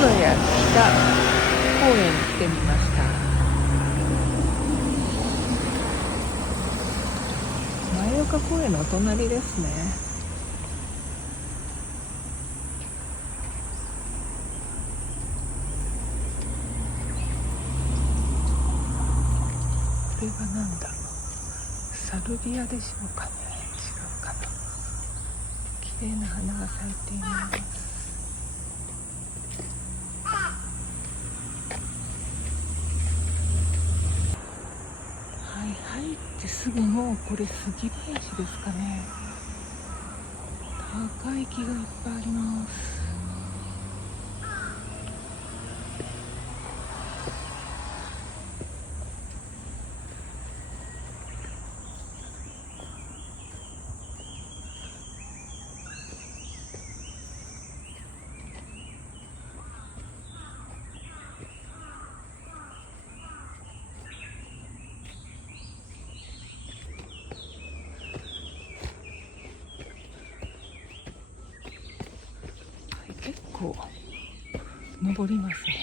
谷北公園に来てみました。前岡公園のお隣ですね。これはなんだ、サルビアでしょうかね。違うかな。綺麗な花が咲いています。はい、入ってすぐのこれ杉林ですかね。高い木がいっぱいあります。結構登りますね。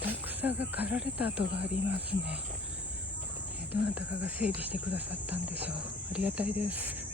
下草が刈られた跡がありますね。どなたかが整備してくださったんでしょう。ありがたいです。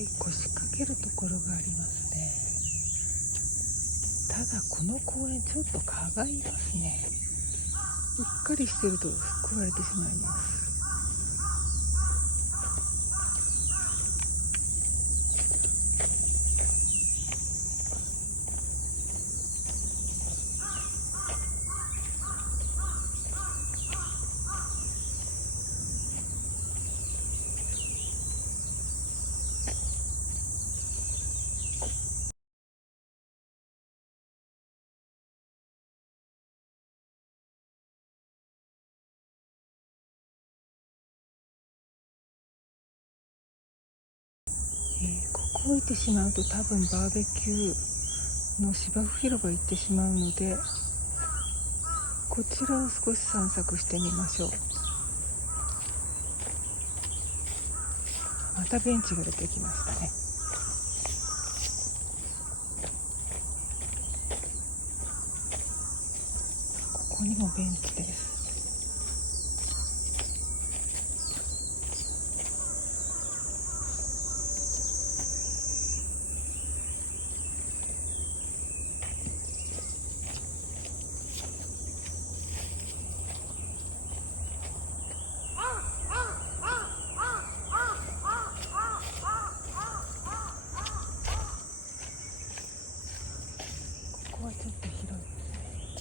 はい、腰掛けるところがありますね。ただこの公園ちょっと蚊がいますね。うっかりしてると食われてしまいます。動いてしまうと多分バーベキューの芝生広場行ってしまうので、こちらを少し散策してみましょう。またベンチが出てきましたね。ここにもベンチです。ここはちょっと広いですね。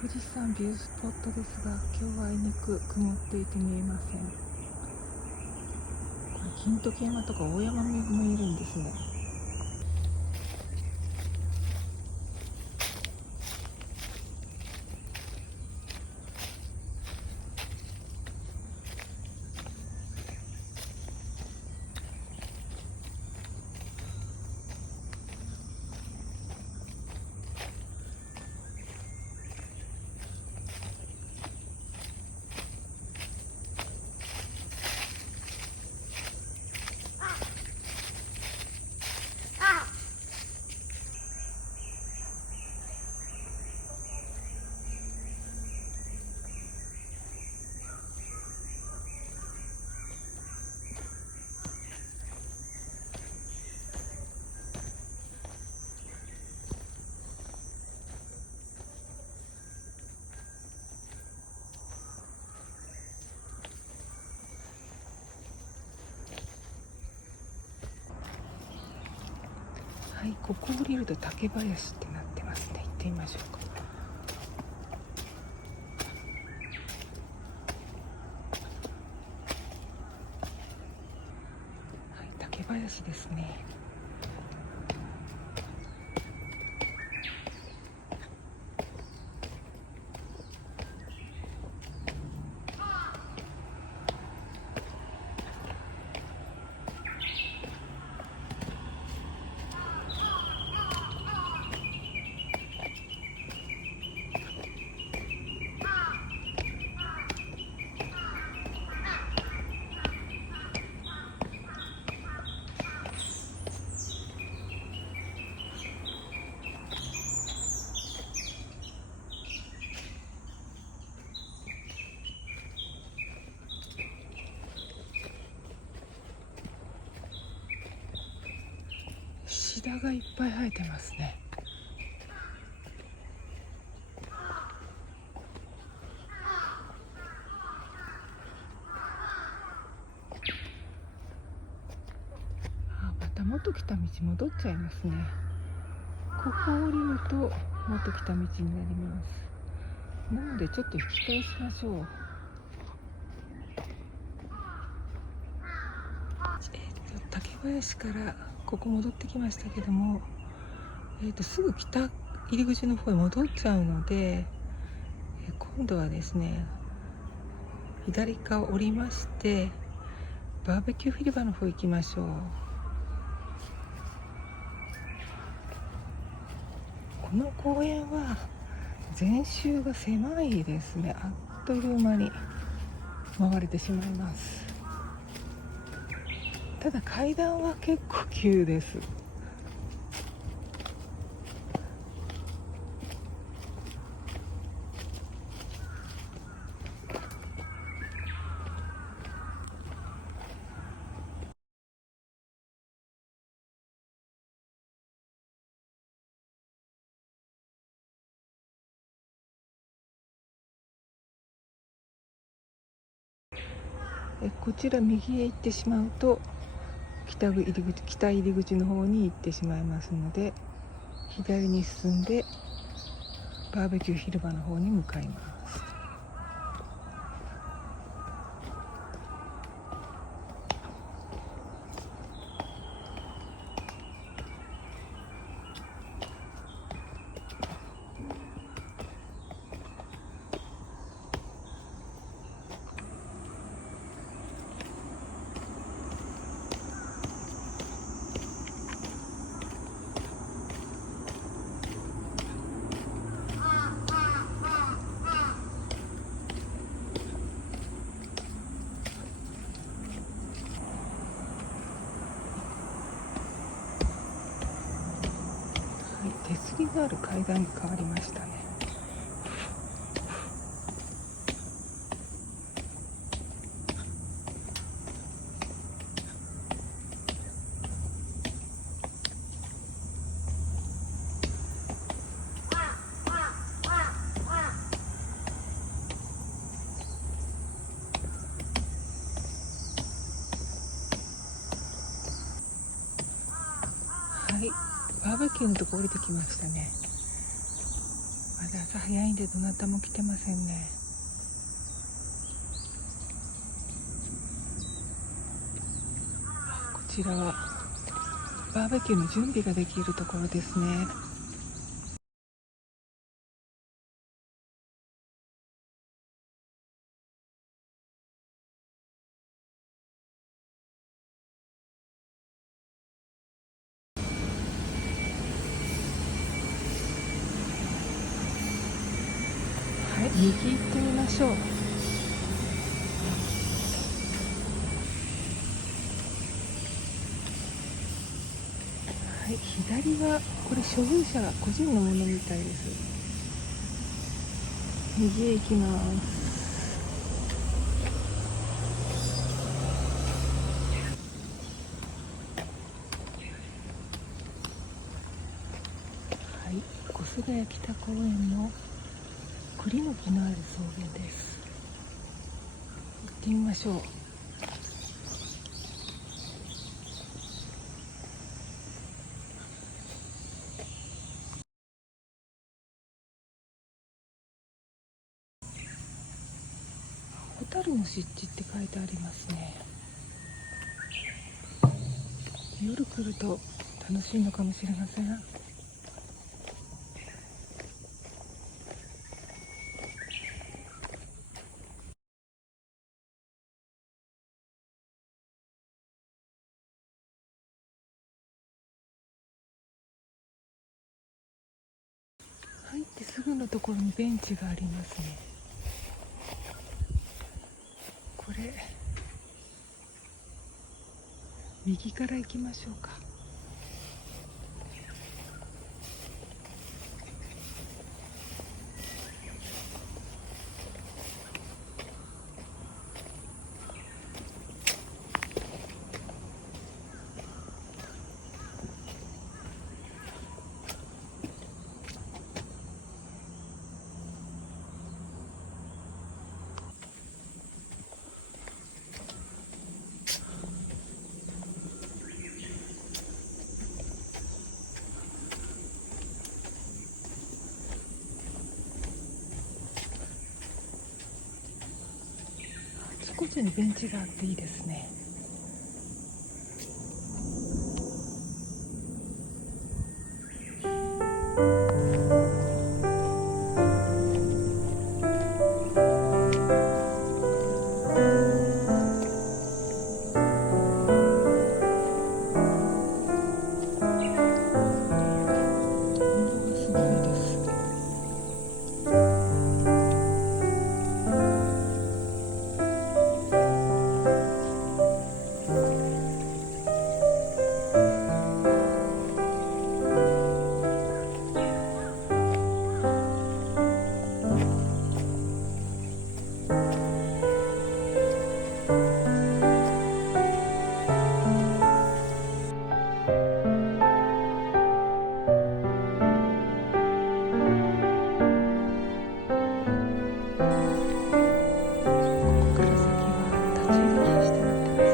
富士山ビュースポットですが、今日はあいにく曇っていて見えません。これ金時山とか大山もいるんですね。はい、ここ降りると竹林ってなってますね。行ってみましょうか。はい、竹林ですね。シダがいっぱい生えてますね。また元来た道戻っちゃいますね。ここを降りると元来た道になります。なのでちょっと引き返しましょう。竹林からここ戻ってきましたけども、すぐ北入り口の方へ戻っちゃうので、今度はですね、左側降りましてバーベキュー広場の方行きましょう。この公園は全周が狭いですね。あっという間に回れてしまいます。ただ階段は結構急です。こちら右へ行ってしまうと北入り口の方に行ってしまいますので、左に進んでバーベキュー広場の方に向かいます。手すりがある階段に変わりましたね。はい、バーベキューのとこ降りてきましたね。まだ朝早いんでどなたも来てませんね。こちらはバーベキューの準備ができるところですね。はい、右行ってみましょう。はい、左はこれ所有者個人のものみたいです。右へ行きます。はい、小菅谷北公園の栗の木のある草原です。行ってみましょう。蛍の湿地って書いてありますね。夜来ると楽しいのかもしれません。入ってすぐのところにベンチがありますね。これ右から行きましょうか。あちこちにベンチがあっていいですね。すごいです。ここから先は立ち入り禁止となってますね。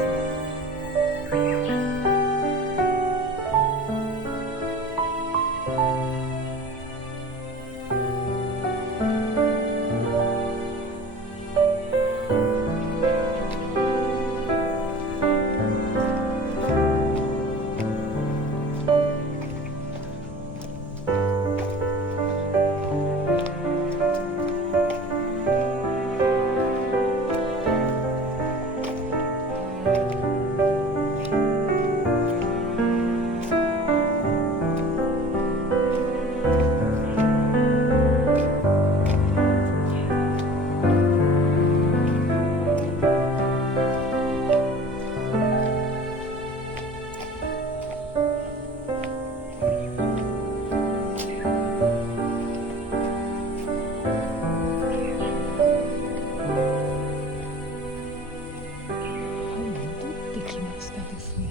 きましたですね。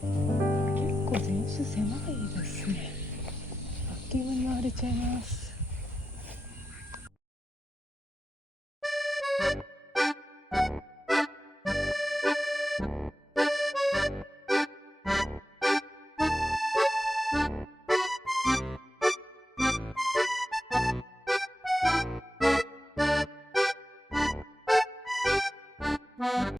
結構前種狭いですね。あっという間に回れちゃいます。